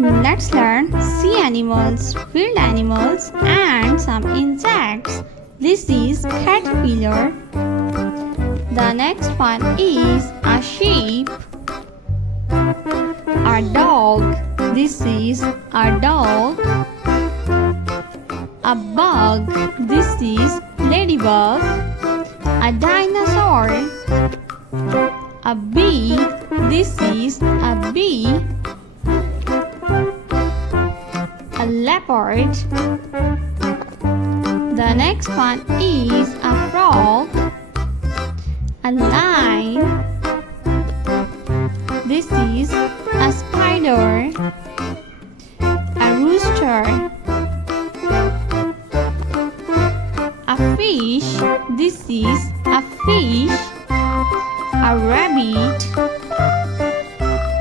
Let's learn sea animals, field animals, and some insects. This is caterpillar. The next one is a sheep. A dog. This is a dog. A bug. This is ladybug. A dinosaur. A bee. This is a bee. A leopard. The next one is a frog. A lion. This is a spider. A rooster. A fish. This is a fish. A rabbit.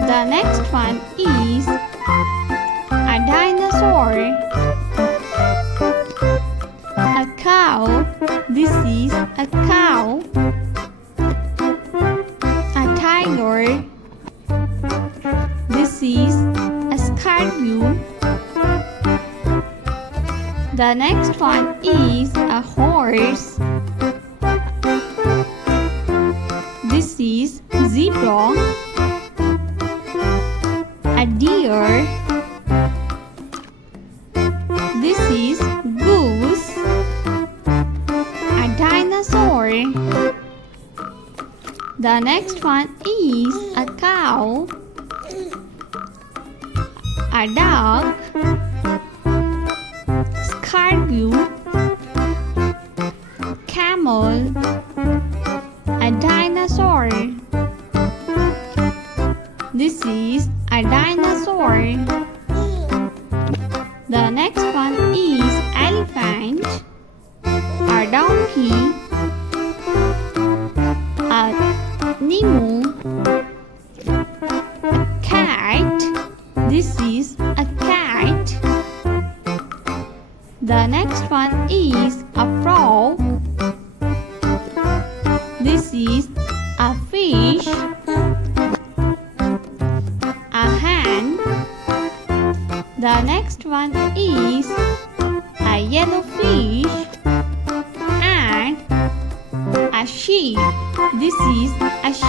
The next one is a dinosaur. A cow. This is a cow. A tiger. This is a scorpion. The next one is a horse. This is zebra. A deer. This is goose. A dinosaur. The next one is a cow. A dog. Scorpion. Camel. A dinosaur. This is a dinosaur. The next one is elephant. A donkey. A emu. A cat. This is a cat. The next one is a frog. This is a fish. A hen. The next one is a yellow fish and a sheep. This is a sheep.